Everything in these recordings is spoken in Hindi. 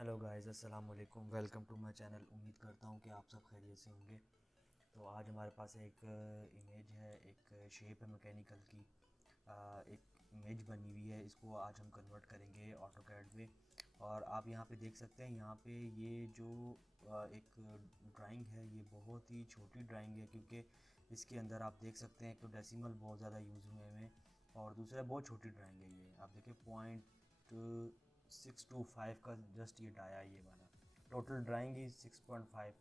हेलो गाइस, अस्सलाम वालेकुम। Welcome to my channel. उम्मीद करता हूँ कि आप सब खैरियत से होंगे। तो आज हमारे पास एक इमेज है, एक शेप है मैकेनिकल की। एक इमेज बनी हुई है, इसको आज हम कन्वर्ट करेंगे ऑटोकैड में। और आप यहाँ पे देख सकते हैं, यहाँ पे ये जो एक ड्राइंग है, ये बहुत ही छोटी ड्राइंग है, क्योंकि इसके अंदर आप देख सकते हैं एक तो डेसिमल बहुत ज़्यादा यूज़ हुए हैं, और दूसरा बहुत छोटी ड्राइंग है। ये आप देखिए 0.625 का जस्ट ये डाया ये वाला। टोटल ड्राइंग ही 6.5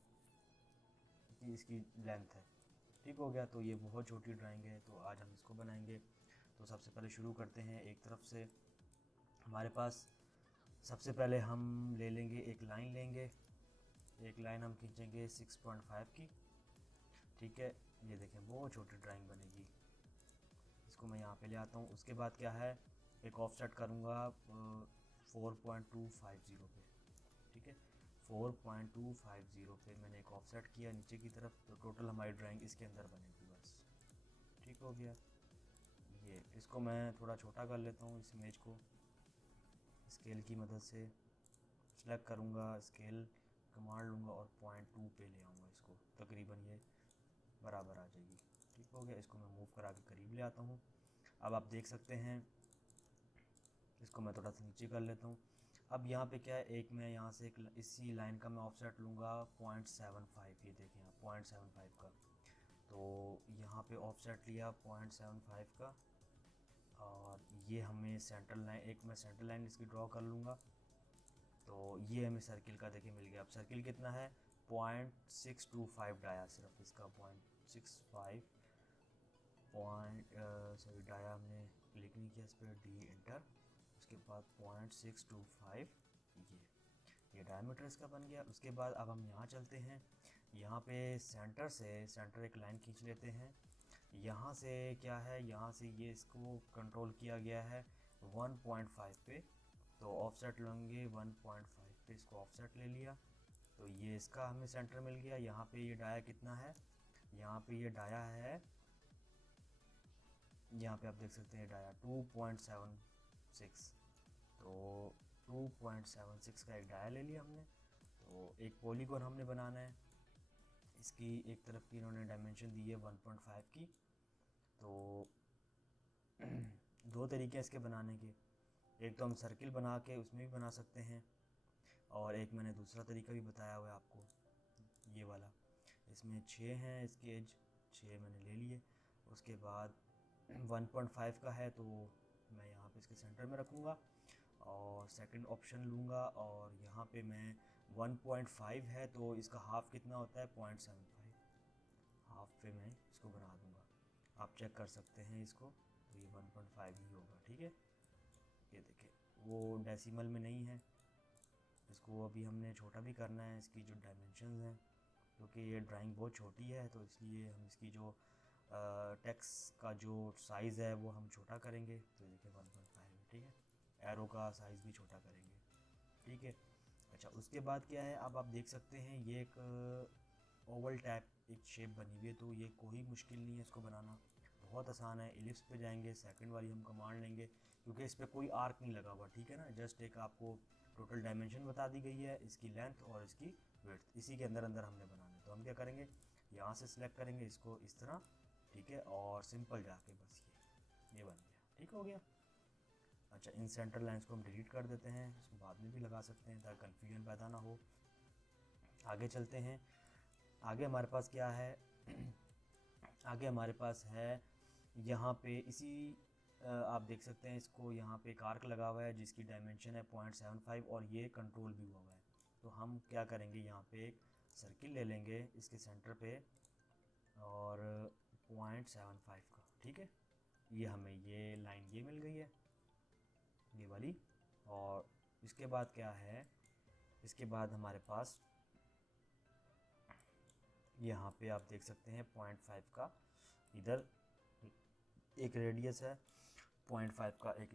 की इसकी लेंथ है। ठीक हो गया। तो ये बहुत छोटी ड्राइंग है, तो आज हम इसको बनाएंगे। तो सबसे पहले शुरू करते हैं एक तरफ से। हमारे पास सबसे पहले हम ले लेंगे, एक लाइन लेंगे। एक लाइन हम खींचेंगे 6.5 की। ठीक है, ये देखें बहुत छोटी ड्राइंग बनेगी। इसको मैं यहाँ पे ले आता हूँ। उसके बाद क्या है, एक ऑफसेट करूँगा 4.250 पे। ठीक है, 4.250 पे मैंने एक ऑफसेट किया नीचे की तरफ। तो टोटल हमारी ड्राइंग इसके अंदर बनेगी बस। ठीक हो गया। ये इसको मैं थोड़ा छोटा कर लेता हूँ, इस इमेज को स्केल की मदद से सेलेक्ट करूँगा, स्केल कमांड लूँगा और 0.2 पे ले आऊँगा इसको। तकरीबन ये बराबर आ जाएगी। ठीक हो गया। इसको मैं मूव करा के करीब ले आता हूँ। अब आप देख सकते हैं, इसको मैं थोड़ा सा नीचे कर लेता हूँ। अब यहाँ पे क्या है, एक मैं यहाँ से एक इसी लाइन का मैं ऑफसेट लूँगा 0.75। ये देखें आप 0.75 का। तो यहाँ पे ऑफसेट लिया 0.75 का, और ये हमें सेंटर लाइन, एक मैं सेंटर लाइन इसकी ड्रॉ कर लूँगा। तो ये हमें सर्किल का देखिए मिल गया। अब सर्किल कितना है, 0.625 डाया सिर्फ इसका, 0.65 सॉरी डाया हमने क्लिक नहीं किया इस पर, डी एंटर। उसके बाद 0.625 ये डायमीटर इसका बन गया। उसके बाद अब हम यहाँ चलते हैं। यहाँ पे सेंटर एक लाइन खींच लेते हैं। यहाँ से क्या है, यहाँ से ये इसको कंट्रोल किया गया है 1.5 पे। तो ऑफसेट लेंगे 1.5 पे, इसको ऑफसेट ले लिया। तो ये इसका हमें सेंटर मिल गया। यहाँ पे ये डाया कितना है, यहाँ पे ये डाया है, यहाँ पे आप देख सकते हैं डाया 2.76। तो 2.76 का एक डाया ले लिया हमने। तो एक पॉलीगॉन हमने बनाना है। इसकी एक तरफ की इन्होंने डायमेंशन दी है 1.5 की। तो दो तरीके हैं इसके बनाने के। एक तो हम सर्किल बना के उसमें भी बना सकते हैं, और एक मैंने दूसरा तरीका भी बताया हुआ है आपको, ये वाला। इसमें 6 हैं इसके एज, 6 मैंने ले लिए। उसके बाद 1.5 का है, तो मैं यहाँ पे इसके सेंटर में रखूँगा और सेकंड ऑप्शन लूँगा। और यहाँ पे मैं 1.5 है, तो इसका हाफ कितना होता है, 0.75। हाफ पे मैं इसको बना दूँगा। आप चेक कर सकते हैं इसको, तो ये 1.5 ही होगा। ठीक है, ये देखिए वो डेसिमल में नहीं है। इसको अभी हमने छोटा भी करना है, इसकी जो डायमेंशन हैं, क्योंकि ये ड्राइंग बहुत छोटी है, तो इसलिए हम इसकी जो टेक्स्ट का जो साइज़ है वो हम छोटा करेंगे। तो देखिए 1.5 है। ठीक है, एरो का साइज़ भी छोटा करेंगे। ठीक है। अच्छा, उसके बाद क्या है, अब आप देख सकते हैं ये एक ओवल टाइप एक शेप बनी हुई है। तो ये कोई मुश्किल नहीं है इसको बनाना, बहुत आसान है। इलिप्स पे जाएंगे, सेकंड वाली हम कमांड लेंगे, क्योंकि इस पर कोई आर्क नहीं लगा हुआ। ठीक है ना, जस्ट एक आपको टोटल डायमेंशन बता दी गई है, इसकी लेंथ और इसकी विड्थ, इसी के अंदर अंदर हमने बनाना है। तो हम क्या करेंगे, यहाँ से सिलेक्ट करेंगे इसको इस तरह। ठीक है, और सिंपल जाके बस ये बन गया। ठीक हो गया। अच्छा, इन सेंटर लाइंस को हम डिलीट कर देते हैं, इसको बाद में भी लगा सकते हैं ताकि कन्फ्यूजन पैदा ना हो। आगे चलते हैं। आगे हमारे पास क्या है, आगे हमारे पास है यहाँ पे इसी आप देख सकते हैं इसको, यहाँ पे एक आर्क लगा हुआ है जिसकी डायमेंशन है 0.75, और ये कंट्रोल भी हुआ है। तो हम क्या करेंगे, यहाँ पे एक सर्किल ले लेंगे इसके सेंटर पे, और 0.75 का। ठीक है, ये हमें ये लाइन ये मिल गई है, ये वाली। और इसके बाद क्या है, इसके बाद हमारे पास यहाँ पे आप देख सकते हैं 0.5 का इधर एक रेडियस है, 0.5 का एक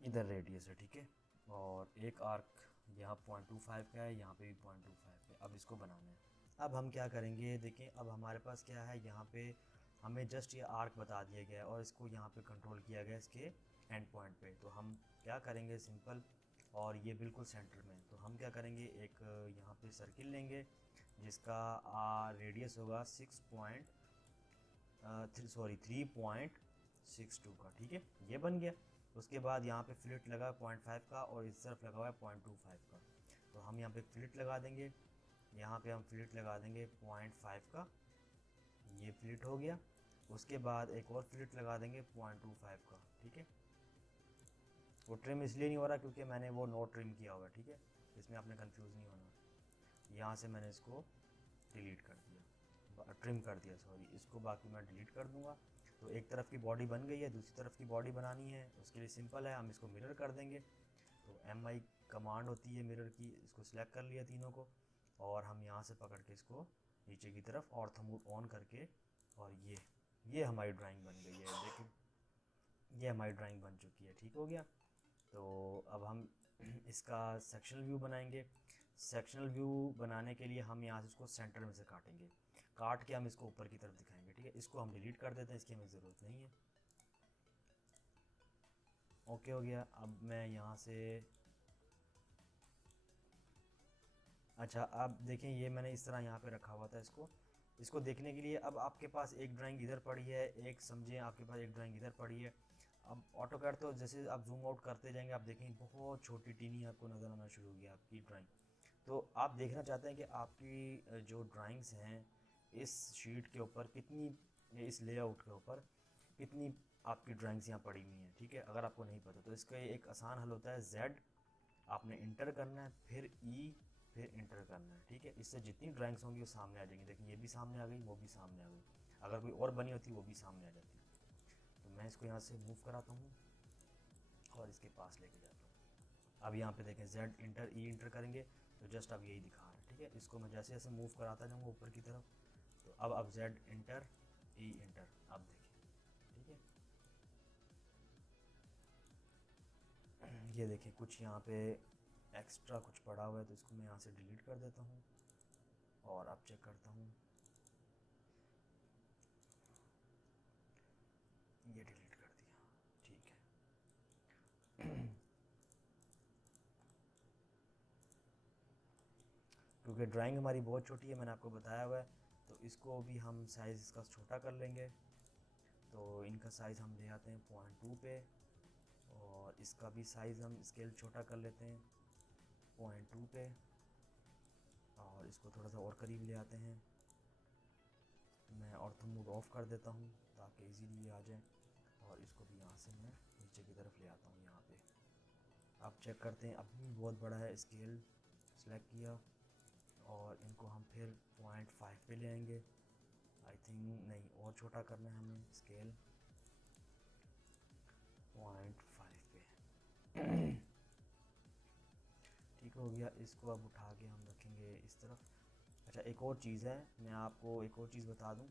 इधर रेडियस है। ठीक है, और एक आर्क यहाँ 0.25 का है, यहाँ पे भी 0.25 है। अब इसको बनाना है। अब हम क्या करेंगे, देखिए अब हमारे पास क्या है, यहाँ पे हमें जस्ट ये आर्क बता दिया गया है और इसको यहाँ पे कंट्रोल किया गया है इसके एंड पॉइंट पे। तो हम क्या करेंगे, सिंपल और ये बिल्कुल सेंटर में। तो हम क्या करेंगे, एक यहाँ पे सर्किल लेंगे जिसका रेडियस होगा 3.62 का, ठीक है, ये बन गया। उसके बाद यहाँ पे फ्लिट लगा 0.5 का और इस तरफ लगा हुआ है 0.25 का। तो हम यहाँ पे फ्लिट लगा देंगे, यहाँ पे हम फ्लिट लगा देंगे 0.5 का, ये फ्लिट हो गया। उसके बाद एक और फ्लिट लगा देंगे 0.25 का, ठीक है। वो ट्रिम इसलिए नहीं हो रहा क्योंकि मैंने वो नो ट्रिम किया हुआ है, ठीक है, इसमें आपने कंफ्यूज नहीं होना। यहाँ से मैंने इसको डिलीट कर दिया, ट्रिम कर दिया सॉरी, इसको बाकी मैं डिलीट कर दूँगा। तो एक तरफ की बॉडी बन गई है, दूसरी तरफ की बॉडी बनानी है, उसके लिए सिंपल है, हम इसको मिरर कर देंगे। तो MI कमांड होती है मिरर की, इसको सिलेक्ट कर लिया तीनों को, और हम यहाँ से पकड़ के इसको नीचे की तरफ ऑर्थो मोड ऑन करके, और ये हमारी ड्राइंग बन गई है, देखिए ये हमारी ड्राइंग बन चुकी है, ठीक हो गया। तो अब हम इसका सेक्शनल व्यू बनाएंगे। सेक्शनल व्यू बनाने के लिए हम यहाँ से इसको सेंटर में से काटेंगे, काट के हम इसको ऊपर की तरफ दिखाएंगे, ठीक है। इसको हम डिलीट कर देते हैं, इसकी हमें ज़रूरत नहीं है। ओके हो गया। अब मैं यहाँ से, अच्छा अब देखें, ये मैंने इस तरह यहाँ पे रखा हुआ था इसको देखने के लिए। अब आपके पास एक ड्राइंग इधर पड़ी है, एक समझें आपके पास एक ड्राइंग इधर पड़ी है। अब ऑटोकैड तो जैसे आप जूम आउट करते जाएंगे आप देखेंगे बहुत छोटी टीनी आपको नज़र आना शुरू होगी आपकी ड्राइंग। तो आप देखना चाहते हैं कि आपकी जो ड्राइंग्स हैं इस शीट के ऊपर कितनी, इस लेआउट के ऊपर कितनी आपकी ड्राइंग्स यहाँ पड़ी हुई हैं, ठीक है। अगर आपको नहीं पता तो इसका एक आसान हल होता है, Z आपने इंटर करना है, फिर E, फिर इंटर करना है, ठीक है। इससे जितनी ड्राइंग्स होंगी वो सामने आ जाएंगी। देखिए ये भी सामने आ गई, वो भी सामने आ गई, अगर कोई और बनी होती वो भी सामने आ जाती। तो मैं इसको यहाँ से मूव कराता हूँ और इसके पास लेके जाता हूँ। अब यहाँ पे देखें Z इंटर E इंटर करेंगे तो जस्ट अब यही दिखा रहा है, ठीक है। इसको मैं जैसे जैसे मूव कराता जाऊँगा ऊपर की तरफ, तो अब Z इंटर E इंटर, अब देखिए, ठीक है। ये देखिए कुछ यहाँ पे एक्स्ट्रा कुछ पड़ा हुआ है, तो इसको मैं यहाँ से डिलीट कर देता हूँ और अब चेक करता हूँ, ये डिलीट कर दिया, ठीक है। क्योंकि ड्राइंग हमारी बहुत छोटी है, मैंने आपको बताया हुआ है, तो इसको भी हम साइज़ इसका छोटा कर लेंगे। तो इनका साइज़ हम ले आते हैं 0.2 पे, और इसका भी साइज़ हम स्केल छोटा कर लेते हैं 0.2 पे, और इसको थोड़ा सा और करीब ले आते हैं। मैं ऑर्थो मोड ऑफ कर देता हूँ ताकि इजीली ये आ जाए, और इसको भी यहाँ से मैं नीचे की तरफ ले आता हूँ यहाँ पे। अब चेक करते हैं, अभी भी बहुत बड़ा है, स्केल सेलेक्ट किया और इनको हम फिर 0.5 पे ले आएंगे। आई थिंक नहीं, और छोटा करना है हमें, स्केल 0.5 पे। ठीक हो गया। इसको अब उठा के हम रखेंगे इस तरफ। अच्छा एक और चीज़ है, मैं आपको एक और चीज़ बता दूं,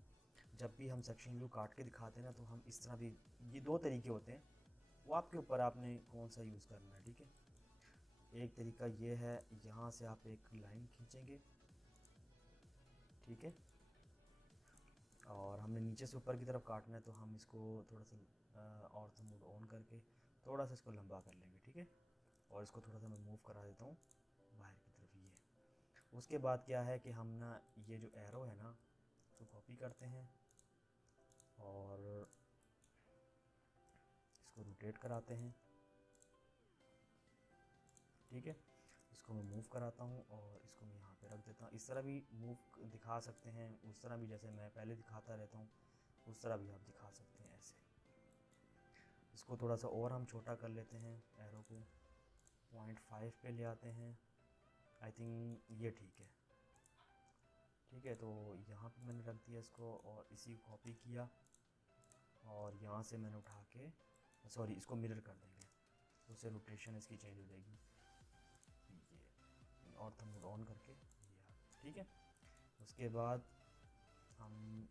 जब भी हम सेक्शन व्यू काट के दिखाते हैं ना तो हम इस तरह भी, ये दो तरीके होते हैं, वो आपके ऊपर आपने कौन सा यूज़ करना है, ठीक है। एक तरीका ये है, यहाँ से आप एक लाइन खींचेंगे, ठीक है, और हमने नीचे से ऊपर की तरफ काटना है, तो हम इसको थोड़ा सा ऑर्थो मोड ऑन करके थोड़ा सा इसको लंबा कर लेंगे, ठीक है। और इसको थोड़ा सा मैं मूव करा देता हूँ बाहर की तरफ, ये। उसके बाद क्या है कि हम ना ये जो एरो है ना इसको कॉपी करते हैं और इसको रोटेट कराते हैं, ठीक है। इसको मैं मूव कराता हूँ और इसको मैं यहाँ पे रख देता हूँ। इस तरह भी मूव दिखा सकते हैं, उस तरह भी जैसे मैं पहले दिखाता रहता हूँ उस तरह भी आप दिखा सकते हैं ऐसे। इसको थोड़ा सा और हम छोटा कर लेते हैं, एरो को 0.5 पे ले आते हैं। आई थिंक ये ठीक है, ठीक है। तो यहाँ पे मैंने रख दिया इसको और इसी को कॉपी किया और यहाँ से मैंने उठा के, सॉरी इसको मिरर कर देंगे, उससे रोटेशन इसकी चेंज हो जाएगी, ये ऑर्थो मोड ऑन करके ये, ठीक है। उसके बाद हम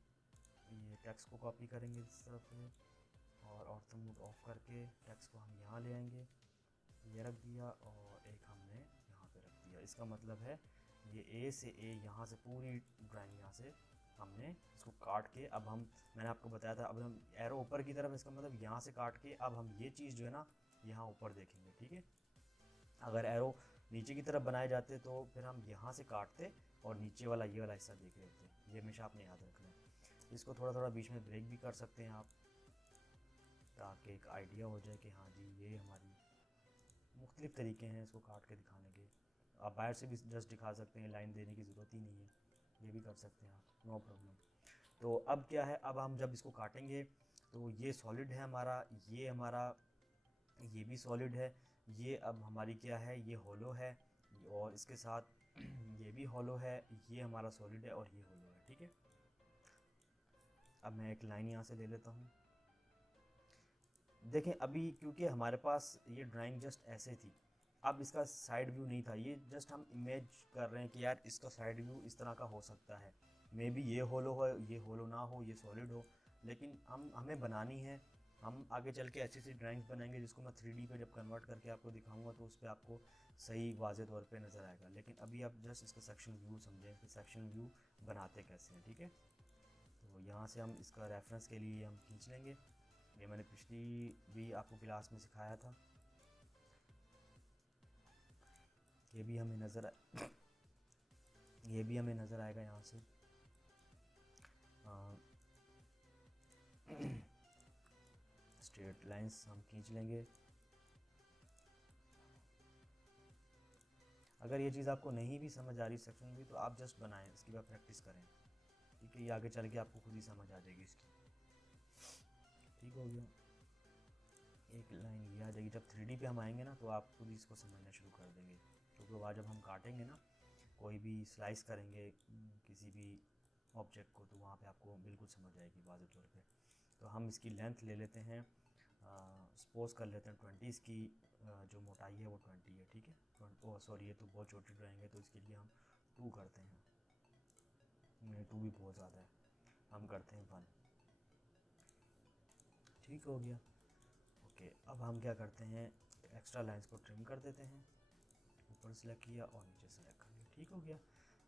ये टेक्स्ट को कॉपी करेंगे इस तरफ से और ऑर्थो मोड ऑफ करके टेक्स्ट को हम यहाँ ले आएंगे, ये रख दिया, और एक हमने यहाँ पे रख दिया। इसका मतलब है ये ए से ए, यहाँ से पूरी ड्राइंग यहाँ से हमने इसको काट के, अब हम, मैंने आपको बताया था अब हम एरो ऊपर की तरफ, इसका मतलब यहाँ से काट के अब हम ये चीज़ जो है ना यहाँ ऊपर देखेंगे, ठीक है। अगर एरो नीचे की तरफ बनाए जाते तो फिर हम यहाँ से काटते और नीचे वाला ये वाला हिस्सा देख लेते। ये हमेशा आपने याद रखना है। इसको थोड़ा थोड़ा बीच में ब्रेक भी कर सकते हैं आप, ताकि एक आइडिया हो जाए कि हाँ जी ये हमारी मुख्तलिफ़ तरीके हैं इसको काट के दिखाने के। आप बाहर से भी जस्ट दिखा सकते हैं, लाइन देने की ज़रूरत ही नहीं है, ये भी कर सकते हैं आप, नो प्रॉब्लम। तो अब क्या है, अब हम जब इसको काटेंगे तो ये सॉलिड है हमारा, ये हमारा, ये भी सॉलिड है, ये अब हमारी क्या है, ये होलो है, और इसके साथ ये भी होलो है, ये हमारा सॉलिड है और ये होलो है। ठीक है, अब मैं एक लाइन यहाँ से ले लेता हूँ। देखें अभी क्योंकि हमारे पास ये ड्राइंग जस्ट ऐसे थी, अब इसका साइड व्यू नहीं था, ये जस्ट हम इमेज कर रहे हैं कि यार इसका साइड व्यू इस तरह का हो सकता है, मे बी ये होलो हो, ये होलो ना हो, ये सॉलिड हो, लेकिन हमें बनानी है। हम आगे चल के ऐसी ऐसी ड्राइंग्स बनाएंगे जिसको मैं 3D पे जब कन्वर्ट करके आपको दिखाऊंगा तो उस पर आपको सही वाज़े तौर पे नज़र आएगा। लेकिन अभी आप जस्ट इसका सेक्शन व्यू समझें कि सेक्शन व्यू बनाते कैसे हैं। ठीक है, तो यहाँ से हम इसका रेफरेंस के लिए हम खींच लेंगे। ये मैंने पिछली भी आपको क्लास में सिखाया था। ये भी हमें नज़र आएगा यहाँ से। स्ट्रेट लाइंस हम खींच लेंगे। अगर ये चीज़ आपको नहीं भी समझ आ रही सेक्शन भी, तो आप जस्ट बनाएं, इसकी बात प्रैक्टिस करें, ठीक है, ये आगे चल के आपको खुद ही समझ आ जाएगी इसकी। ठीक हो गया, एक लाइन ये आ जाएगी। जब 3D पे हम आएंगे ना तो आप खुद ही इसको समझना शुरू कर देंगे, क्योंकि वहाँ जब हम काटेंगे ना, कोई भी स्लाइस करेंगे किसी भी ऑब्जेक्ट को, तो वहाँ पे आपको बिल्कुल समझ आएगी वाज़े तौर पे। तो हम इसकी लेंथ ले लेते हैं, सपोज कर लेते हैं 20, इसकी जो मोटाई है वो 20 है। ठीक है, ओ सॉरी, ये तो बहुत छोटी ड्राइंग है, तो इसके लिए हम 2 करते हैं, 2 भी बहुत ज़्यादा है, हम करते हैं 1। ठीक हो गया, ओके। अब हम क्या करते हैं, एक्स्ट्रा लाइंस को ट्रिम कर देते हैं, ऊपर सेलेक्ट किया और नीचे सेलेक्ट कर लिया। ठीक हो गया,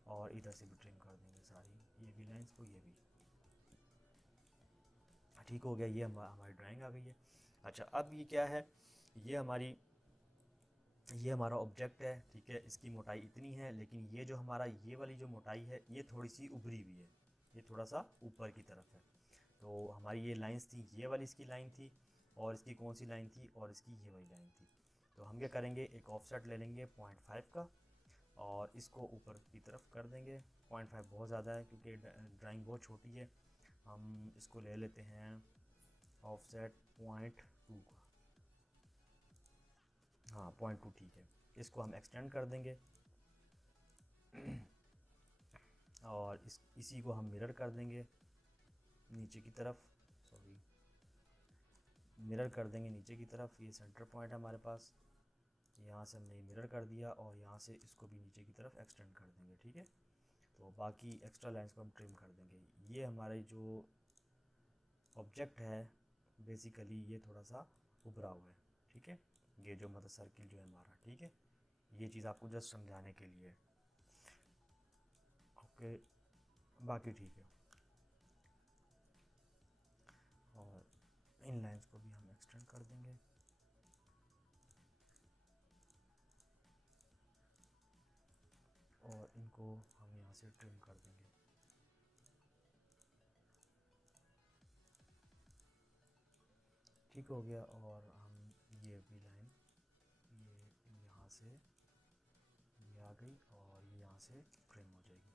और इधर से भी ट्रिम कर देंगे सारी, ये भी लाइंस को, ये भी। ठीक हो गया, ये हमारी ड्राइंग आ गई है। अच्छा, अब ये क्या है, ये हमारा ऑब्जेक्ट है। ठीक है, इसकी मोटाई इतनी है, लेकिन ये जो हमारा ये वाली जो मोटाई है ये थोड़ी सी उभरी हुई है, ये थोड़ा सा ऊपर की तरफ है। तो हमारी ये लाइंस थी, ये वाली इसकी लाइन थी, और इसकी कौन सी लाइन थी, और इसकी ये वाली लाइन थी। तो हम क्या करेंगे, एक ऑफसेट ले लेंगे 0.5 का, और इसको ऊपर की तरफ कर देंगे। 0.5 बहुत ज़्यादा है क्योंकि ड्राइंग बहुत छोटी है। हम इसको ले लेते हैं ऑफसेट 0.2 का, हाँ 0.2 ठीक है। इसको हम एक्सटेंड कर देंगे और इसी को हम मिरर कर देंगे नीचे की तरफ, सॉरी, मिरर कर देंगे नीचे की तरफ। ये सेंटर पॉइंट है हमारे पास, यहाँ से हमने मिरर कर दिया, और यहाँ से इसको भी नीचे की तरफ एक्सटेंड कर देंगे। ठीक है, तो बाकी एक्स्ट्रा लाइंस को हम ट्रिम कर देंगे। ये हमारे जो ऑब्जेक्ट है बेसिकली ये थोड़ा सा उभरा हुआ है। ठीक है, ये जो मतलब सर्किल जो है हमारा, ठीक है, ये चीज़ आपको जस्ट समझाने के लिए, ओके, बाकी ठीक है। और इन लाइंस को भी हम एक्सटेंड कर देंगे, और इनको हम यहाँ से ट्रिम कर देंगे। ठीक हो गया, और हम ये भी लाइन, ये यहाँ से ये आ गई, और ये यहाँ से ट्रिम हो जाएगी।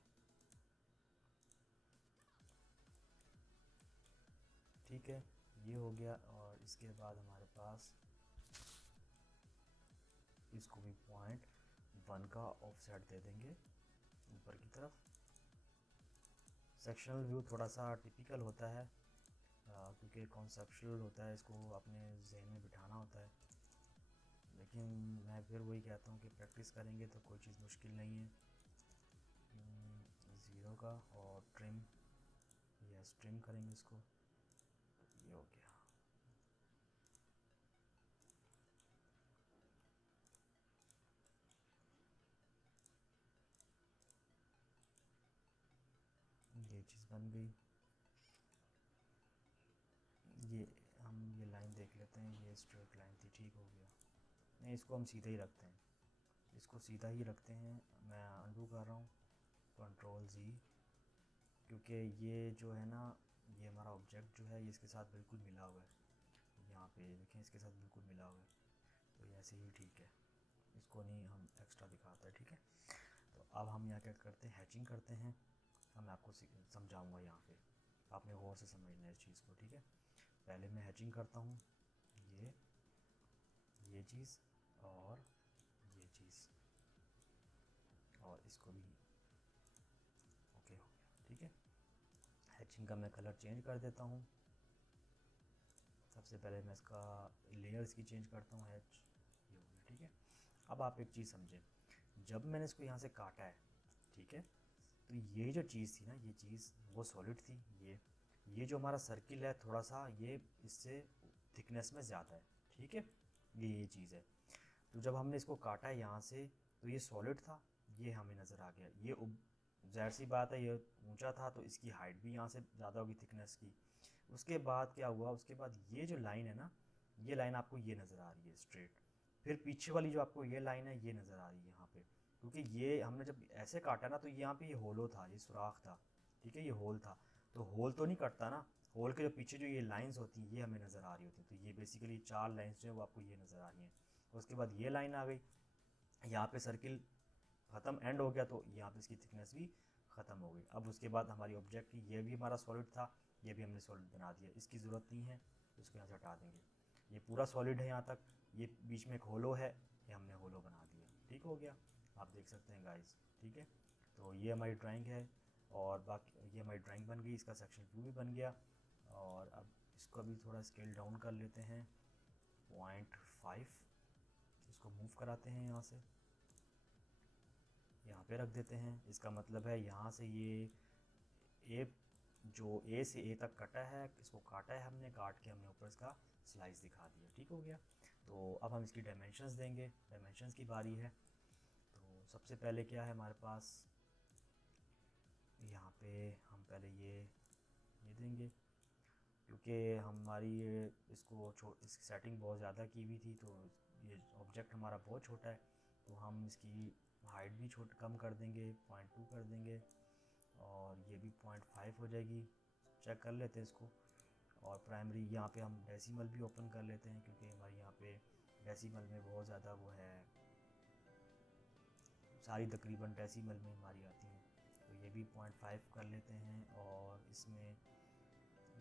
ठीक है, ये हो गया, और इसके बाद हमारे पास इसको भी 0.1 का ऑफसेट दे देंगे ऊपर की तरफ। सेक्शनल व्यू थोड़ा सा टिपिकल होता है, क्योंकि कॉन्सेप्चुअल होता है, इसको अपने जहन में बिठाना होता है, लेकिन मैं फिर वही कहता हूँ कि प्रैक्टिस करेंगे तो कोई चीज़ मुश्किल नहीं है। 0 का और ट्रिम, यस ट्रिम करेंगे इसको, तो ये हो गया। ये चीज़ बन गई। ये हम ये लाइन देख लेते हैं, ये स्ट्रेट लाइन थी, ठीक हो गया। नहीं, इसको हम सीधे ही रखते हैं, इसको सीधा ही रखते हैं, मैं अंडू कर रहा हूँ, कंट्रोल Z, क्योंकि ये जो है ना, ये हमारा ऑब्जेक्ट जो है ये इसके साथ बिल्कुल मिला हुआ है, यहाँ पे देखें इसके साथ बिल्कुल मिला हुआ है, तो ये ऐसे ही ठीक है, इसको नहीं हम एक्स्ट्रा दिखाते हैं, ठीक है। तो अब हम यहाँ क्या करते हैं, हैचिंग करते हैं, मैं आपको समझाऊंगा यहाँ पे, आपने गौर से समझना है इस चीज़ को, ठीक है। पहले मैं हैचिंग करता हूँ, ये चीज़ और ये चीज़, और इसको भी ओके हो गया, ठीक है। हैचिंग का मैं कलर चेंज कर देता हूँ, सबसे पहले मैं इसका लेयर्स की चेंज करता हूँ, हैच, ये हो गया, ठीक है। अब आप एक चीज़ समझें, जब मैंने इसको यहाँ से काटा है, ठीक है, तो ये जो चीज़ थी ना, ये चीज़ वो सॉलिड थी, ये जो हमारा सर्किल है थोड़ा सा ये इससे थिकनेस में ज़्यादा है, ठीक है, ये चीज़ है। तो जब हमने इसको काटा है यहाँ से, तो ये सॉलिड था, ये हमें नज़र आ गया, ये ज़ाहिर सी बात है ये ऊंचा था, तो इसकी हाइट भी यहाँ से ज़्यादा होगी थिकनेस की। उसके बाद क्या हुआ, उसके बाद ये जो लाइन है ना, ये लाइन आपको ये नज़र आ रही है स्ट्रेट, फिर पीछे वाली जो आपको ये लाइन है ये नज़र आ रही है यहाँ पे, क्योंकि ये हमने जब ऐसे काटा ना, तो यहाँ पे ये होलो था, ये सुराख था, ठीक है, ये होल था, तो होल तो नहीं कटता ना, होल के जो पीछे जो ये लाइंस होती हैं ये हमें नज़र आ रही होती हैं, तो ये बेसिकली 4 लाइंस जो है वो आपको ये नज़र आ रही हैं। उसके बाद ये लाइन आ गई, यहाँ पे सर्किल ख़त्म, एंड हो गया, तो यहाँ पे इसकी थिकनेस भी ख़त्म हो गई। अब उसके बाद हमारी ऑब्जेक्ट की ये भी हमारा सॉलिड था, ये भी हमने सॉलिड बना दिया, इसकी ज़रूरत नहीं है, तो इसको यहाँ से हटा देंगे। ये पूरा सॉलिड है यहाँ तक, ये बीच में एक होलो है, ये हमने होलो बना दिया, ठीक हो गया, आप देख सकते हैं गाइस, ठीक है। तो ये हमारी ड्राइंग है, और बाकी ये हमारी ड्राइंग बन गई, इसका सेक्शन 2 भी बन गया। और अब इसको भी थोड़ा स्केल डाउन कर लेते हैं, 0.5, इसको मूव कराते हैं यहाँ से, यहाँ पे रख देते हैं। इसका मतलब है यहाँ से ये ए, जो ए से ए तक कटा है, इसको काटा है हमने, काट के हमने ऊपर इसका स्लाइस दिखा दिया, ठीक हो गया। तो अब हम इसकी डायमेंशंस देंगे, डायमेंशंस की बारी है। तो सबसे पहले क्या है हमारे पास, यहाँ पे हम पहले ये देंगे, क्योंकि हमारी ये इसकी सेटिंग बहुत ज़्यादा की हुई थी, तो ये ऑब्जेक्ट हमारा बहुत छोटा है, तो हम इसकी हाइट भी कम कर देंगे, 0.2 कर देंगे, और ये भी 0.5 हो जाएगी। चेक कर लेते हैं इसको। और प्राइमरी यहाँ पे हम डेसिमल भी ओपन कर लेते हैं, क्योंकि हमारे यहाँ पे डेसिमल में बहुत ज़्यादा वो है, सारी तकरीबन डेसिमल में हमारी आती हैं, तो ये भी 0.5 कर लेते हैं। और इसमें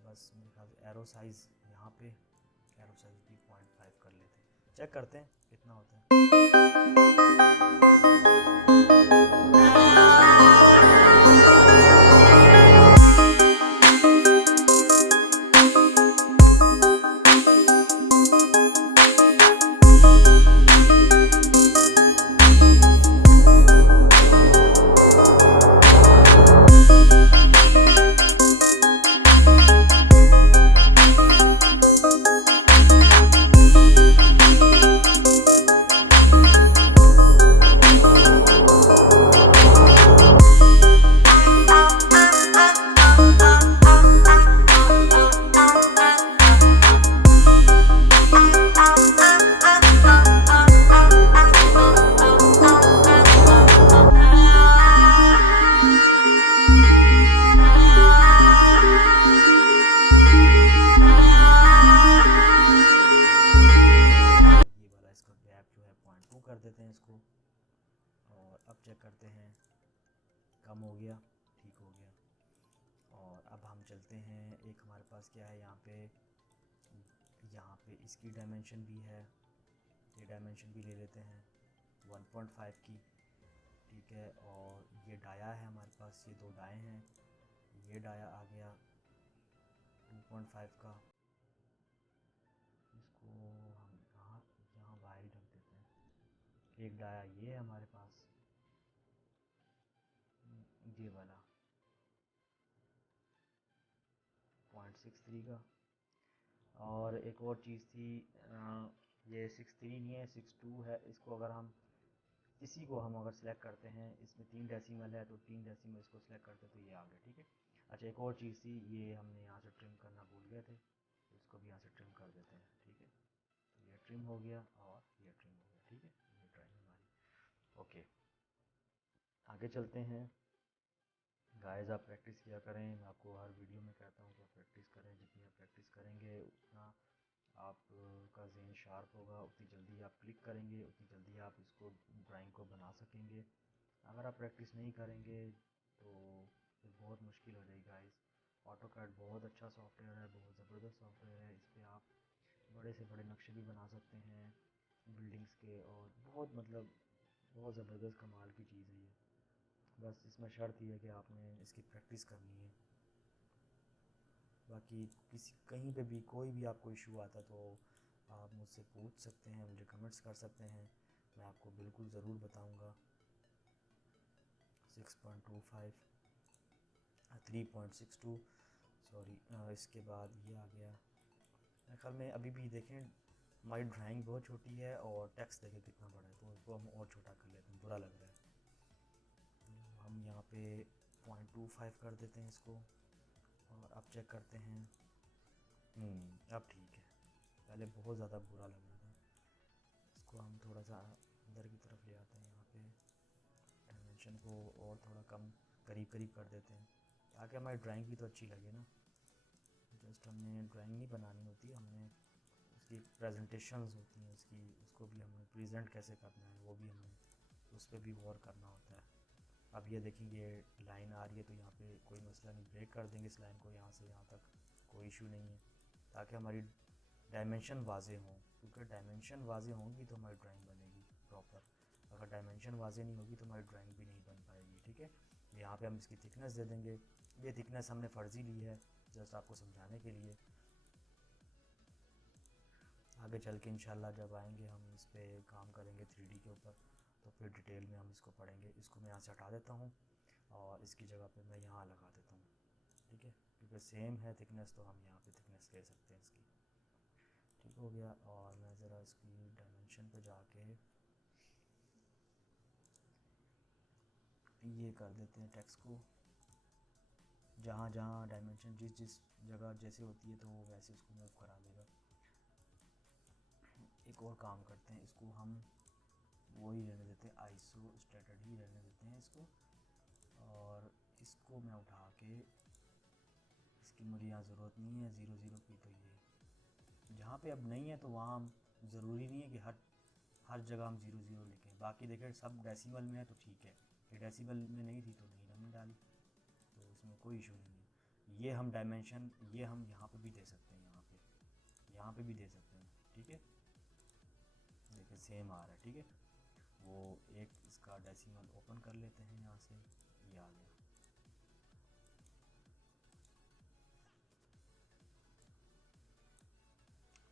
बस मेरे ख्याल से एरो साइज़, यहाँ पे एरो साइज़ भी 0.5 कर लेते हैं, चेक करते हैं कितना होता है। कर देते हैं इसको, और अब चेक करते हैं, कम हो गया, ठीक हो गया। और अब हम चलते हैं, एक हमारे पास क्या है यहाँ पे इसकी डायमेंशन भी है, ये डायमेंशन भी ले लेते हैं 1.5 की, ठीक है। और ये डाया है हमारे पास, ये 2 डाए हैं, ये डाया आ गया 2.5 का, इसको हम यहाँ बाहर ही रख देते हैं। एक डाया ये है हमारे पास, ये वाला 0.63 का। और एक और चीज़ थी, ये 63 नहीं है, 62 है, इसको अगर हम इसी को हम अगर सिलेक्ट करते हैं, इसमें 3 डेसिमल है, तो 3 डेसिमल इसको सिलेक्ट करते तो ये आ गया, ठीक है। अच्छा, एक और चीज़ थी, ये हमने यहाँ से ट्रिम करना भूल गए थे, तो इसको भी यहाँ से ट्रिम कर देते हैं, ठीक है। तो ये ट्रिम हो गया, और ये ट्रिम हो गया, ठीक है, ये ड्राइंग हमारी। ओके, आगे चलते हैं। गाइस आप प्रैक्टिस किया करें, मैं आपको हर वीडियो में कहता हूँ कि आप प्रैक्टिस करें। जितनी आप प्रैक्टिस करेंगे उतना आपका जहन शार्प होगा, उतनी जल्दी आप क्लिक करेंगे, उतनी जल्दी आप इसको ड्राइंग को बना सकेंगे। अगर आप प्रैक्टिस नहीं करेंगे तो फिर बहुत मुश्किल हो जाएगी गाइस। ऑटोकैड बहुत अच्छा सॉफ्टवेयर है, बहुत ज़बरदस्त सॉफ्टवेयर है। इस पर आप बड़े से बड़े नक्शे भी बना सकते हैं बिल्डिंग्स के, और बहुत मतलब बहुत ज़बरदस्त कमाल की चीज़ है ये। बस इसमें शर्त ये है कि आपने इसकी प्रैक्टिस करनी है। बाकी किसी कहीं पे भी कोई भी आपको इशू आता तो आप मुझसे पूछ सकते हैं, मुझे कमेंट्स कर सकते हैं, मैं आपको बिल्कुल ज़रूर बताऊंगा। 6.25 3.62 सॉरी, इसके बाद ये आ गया। मेरे ख्याल में अभी भी देखें हमारी ड्राइंग बहुत छोटी है और टेक्स्ट देखें कितना बड़ा है, तो इसको हम और छोटा कर लेते हैं, बुरा लग रहा है। हम यहाँ पे 0.25 कर देते हैं इसको, और अब चेक करते हैं। अब ठीक है, पहले बहुत ज़्यादा बुरा लग रहा था। इसको हम थोड़ा सा अंदर की तरफ ले आते हैं, यहाँ पे डायमेंशन को और थोड़ा कम करीब करीब कर देते हैं ताकि हमारी ड्राइंग भी तो अच्छी लगे ना। जस्ट हमने ड्राइंग नहीं बनानी होती, हमने उसकी प्रेजेंटेशंस होती हैं उसकी, उसको भी हमने प्रेजेंट कैसे करना है वो भी हमें उस पर भी गौर करना होता है। अब ये देखेंगे लाइन आ रही है तो यहाँ पे कोई मसला नहीं, ब्रेक कर देंगे इस लाइन को यहाँ से यहाँ तक, कोई इशू नहीं है, ताकि हमारी डायमेंशन वाजे हों। क्योंकि डायमेंशन वाजे होंगी तो हमारी ड्राइंग बनेगी प्रॉपर। अगर डायमेंशन वाजे नहीं होगी तो हमारी ड्राइंग भी नहीं बन पाएगी। ठीक है, यहाँ पे हम इसकी थिकनेस दे देंगे। ये थिकनेस हमने फ़र्ज़ी ली है जस्ट आपको समझाने के लिए। आगे चल के इंशाल्लाह जब आएंगे हम इस पर काम करेंगे 3D के ऊपर, तो फिर डिटेल में हम इसको पढ़ेंगे। इसको मैं यहाँ से हटा देता हूँ और इसकी जगह पे मैं यहाँ लगा देता हूँ। ठीक है, क्योंकि सेम है थिकनेस तो हम यहाँ पे थिकनेस ले सकते हैं इसकी। ठीक हो गया, और मैं ज़रा इसकी डायमेंशन पे जाके ये कर देते हैं टेक्स्ट को, जहाँ जहाँ डायमेंशन जिस जिस जगह जैसे होती है तो वो वैसे उसको मूव करा देगा। एक और काम करते हैं, इसको हम वही रहने देते हैं, आइसो स्टैटर्ड ही रहने देते हैं इसको। और इसको मैं उठा के, इसकी मुझे यहाँ ज़रूरत नहीं है 0 0 की, तो ये जहाँ पे अब नहीं है तो वहाँ हम ज़रूरी नहीं है कि हर जगह हम 0 0 लिखें। बाकी देखें सब डेसिमल में है तो ठीक है, ये डेसिमल में नहीं थी तो नहीं हमने डाली, तो उसमें कोई इशू नहीं है। ये हम डायमेंशन ये हम यहाँ पे भी दे सकते हैं, यहाँ पे भी दे सकते हैं। ठीक है, देखिए सेम आ रहा है। ठीक है, वो एक इसका डेसिमल ओपन कर लेते हैं यहाँ से, ये आ गया।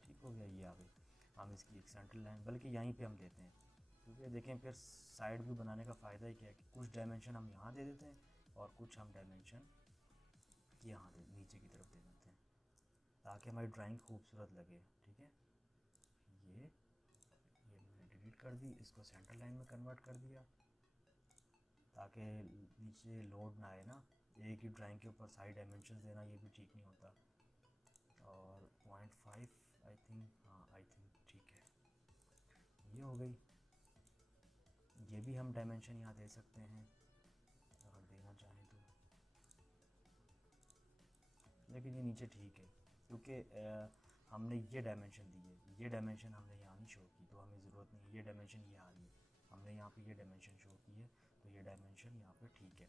ठीक हो गया, ये आ गई। हम इसकी एक सेंट्रल लाइन बल्कि यहीं पे हम देते हैं, क्योंकि देखें फिर साइड व्यू बनाने का फ़ायदा ही क्या है कि कुछ डायमेंशन हम यहाँ दे देते हैं और कुछ हम डायमेंशन यहाँ दे नीचे की तरफ दे देते हैं, ताकि हमारी ड्राइंग खूबसूरत लगे। ठीक है, ये मैंने डिलीट कर दी, इसको सेंटर लाइन में कन्वर्ट कर दिया ताकि नीचे लोड ना आए ना। एक ही ड्राइंग के ऊपर साइड डायमेंशन देना ये भी ठीक नहीं होता। और 0.5 आई थिंक, हाँ आई थिंक ठीक है, ये हो गई। ये भी हम डायमेंशन यहाँ दे सकते हैं अगर देना चाहें तो, लेकिन ये नीचे ठीक है क्योंकि हमने ये डायमेंशन दी है, ये डायमेंशन हमने यहाँ नहीं शो की तो हमें ज़रूरत नहीं है। ये डायमेंशन ये आ रही है, हमने यहाँ पे ये डायमेंशन शो की है तो ये डायमेंशन यहाँ पे ठीक है।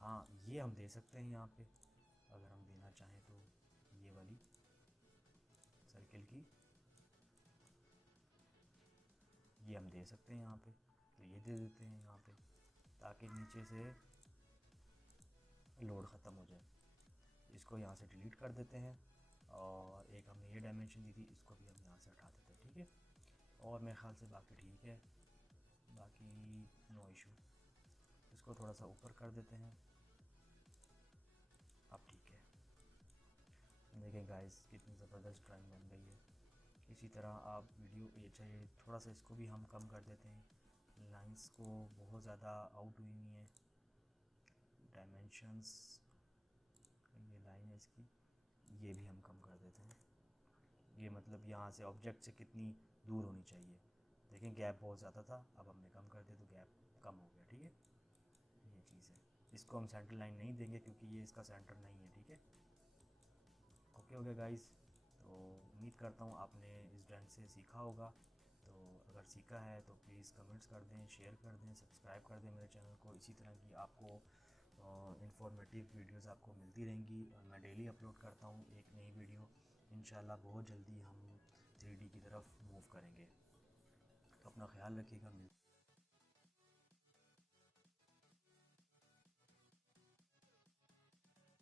हाँ ये हम दे सकते हैं यहाँ पे अगर हम देना चाहें तो, ये वाली सर्किल की ये हम दे सकते हैं यहाँ पे, तो ये दे देते हैं यहाँ पे ताकि नीचे से लोड ख़त्म हो जाए। इसको यहाँ से डिलीट कर देते हैं, और एक हमने ये डायमेंशन दी थी इसको भी हम यहाँ से हटा देते हैं। ठीक है, और मेरे ख्याल से बाकी ठीक है, बाकी नो इशू। इसको थोड़ा सा ऊपर कर देते हैं, अब ठीक है। देखें गाइस कितनी ज़बरदस्त ड्राइंग बन गई है। इसी तरह आप वीडियो ये चाहिए थोड़ा सा इसको भी हम कम कर देते हैं, लाइंस को बहुत ज़्यादा आउट हुई हुई हैं डायमेंशंस। ये लाइन है इसकी, ये भी हम कम कर देते हैं। ये मतलब यहाँ से ऑब्जेक्ट से कितनी दूर होनी चाहिए। देखें गैप बहुत ज़्यादा था, अब हमने कम कर दिया तो गैप कम हो गया। ठीक है, ये चीज़ है। इसको हम सेंटर लाइन नहीं देंगे क्योंकि ये इसका सेंटर नहीं है। ठीक है, ओके हो गया गाइस। तो उम्मीद करता हूँ आपने इस ड्राइंग से सीखा होगा। तो अगर सीखा है तो प्लीज़ कमेंट्स कर दें, शेयर कर दें, सब्सक्राइब कर दें मेरे चैनल को। इसी तरह की आपको इंफॉर्मेटिव वीडियोस आपको मिलती रहेंगी और मैं डेली अपलोड करता हूँ एक नई वीडियो। इंशाल्लाह बहुत जल्दी हम 3D की तरफ मूव करेंगे। तो अपना ख्याल रखिएगा।